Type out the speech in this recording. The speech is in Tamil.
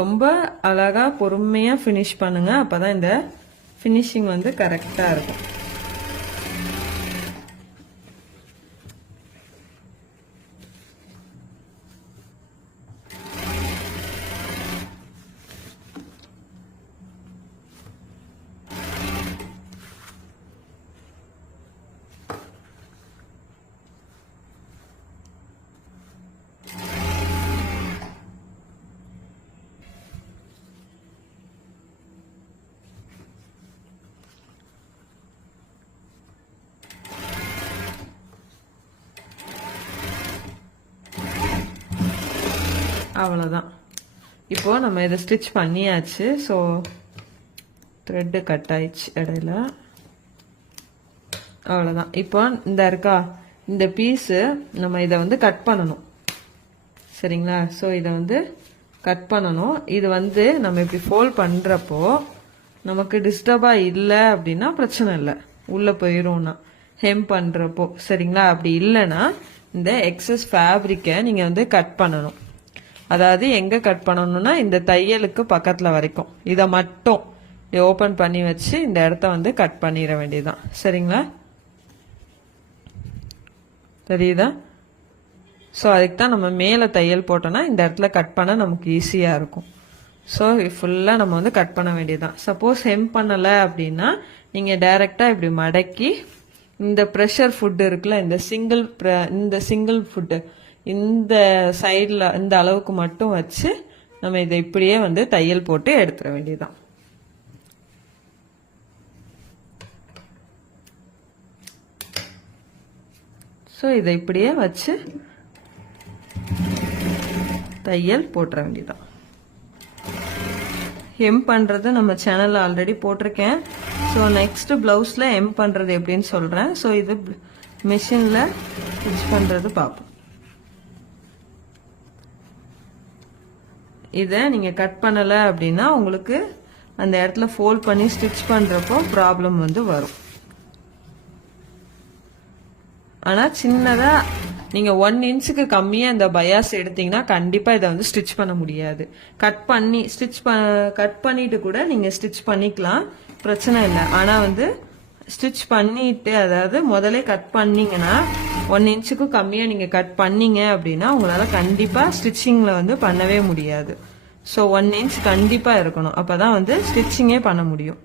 ரொம்ப அழகா பொறுமையா ஃபினிஷ் பண்ணுங்க. அப்பதான் இந்த ஃபினிஷிங் வந்து கரெக்டா இருக்கும். அவ்வளோதான். இப்போ நம்ம இதை ஸ்டிச் பண்ணியாச்சு. ஸோ த்ரெட்டு கட் ஆயிடுச்சு இடையில. அவ்வளோதான். இப்போ இந்த இருக்கா இந்த பீஸு நம்ம இதை வந்து கட் பண்ணணும். சரிங்களா? ஸோ இதை வந்து கட் பண்ணணும். இது வந்து நம்ம இப்படி ஃபோல்ட் பண்ணுறப்போ நமக்கு டிஸ்டர்பாக இல்லை அப்படின்னா பிரச்சனை இல்லை, உள்ளே போயிடும்னா ஹெம் பண்ணுறப்போ. சரிங்களா? அப்படி இல்லைன்னா இந்த எக்ஸஸ் ஃபேப்ரிக்கை நீங்கள் வந்து கட் பண்ணணும். அதாவது எங்கே கட் பண்ணணும்னா இந்த தையலுக்கு பக்கத்தில் வரைக்கும் இதை மட்டும் ஓப்பன் பண்ணி வச்சு இந்த இடத்த வந்து கட் பண்ணிட வேண்டியதுதான். சரிங்களா? தெரியுதா? ஸோ அதுக்கு தான் நம்ம மேலே தையல் போட்டோன்னா இந்த இடத்துல கட் பண்ண நமக்கு ஈஸியாக இருக்கும். ஸோ ஃபுல்லாக நம்ம வந்து கட் பண்ண வேண்டியதுதான். சப்போஸ் ஹெம் பண்ணலை அப்படின்னா நீங்கள் டைரெக்டாக இப்படி மடக்கி இந்த ப்ரெஷர் ஃபுட்டு இருக்குல்ல, இந்த சிங்கிள் ஃபுட்டு இந்த சைடில் இந்த அளவுக்கு மட்டும் வச்சு நம்ம இதை இப்படியே வந்து தையல் போட்டு எடுத்துட வேண்டியதுதான். ஸோ இதை இப்படியே வச்சு தையல் போட்டுற வேண்டியதுதான். ஹெம் பண்ணுறது நம்ம சேனலில் ஆல்ரெடி போட்டிருக்கேன். ஸோ நெக்ஸ்ட் ப்ளவுஸில் ஹெம் பண்ணுறது எப்படின்னு சொல்கிறேன். ஸோ இது மிஷினில் ஸ்டிச் பண்ணுறது பார்ப்போம். இதை நீங்கள் கட் பண்ணலை அப்படின்னா உங்களுக்கு அந்த இடத்துல ஃபோல்ட் பண்ணி ஸ்டிச் பண்ணுறப்போ ப்ராப்ளம் வந்து வரும். ஆனால் சின்னதாக நீங்கள் 1 இன்ச்சுக்கு கம்மியாக இந்த பயாஸ் எடுத்தீங்கன்னா கண்டிப்பாக இதை வந்து ஸ்டிச் பண்ண முடியாது. கட் பண்ணிட்டு கூட நீங்கள் ஸ்டிச் பண்ணிக்கலாம், பிரச்சனை இல்லை. ஆனால் வந்து ஸ்டிச் பண்ணிட்டு, அதாவது முதல்ல கட் பண்ணீங்கன்னா 1 இன்ச்சுக்கு கம்மியாக நீங்கள் கட் பண்ணீங்க அப்படின்னா உங்களால் கண்டிப்பாக ஸ்டிச்சிங்கில் வந்து பண்ணவே முடியாது. ஸோ 1 இன்ச் கண்டிப்பாக இருக்கணும், அப்போ தான் வந்து ஸ்டிச்சிங்கே பண்ண முடியும்.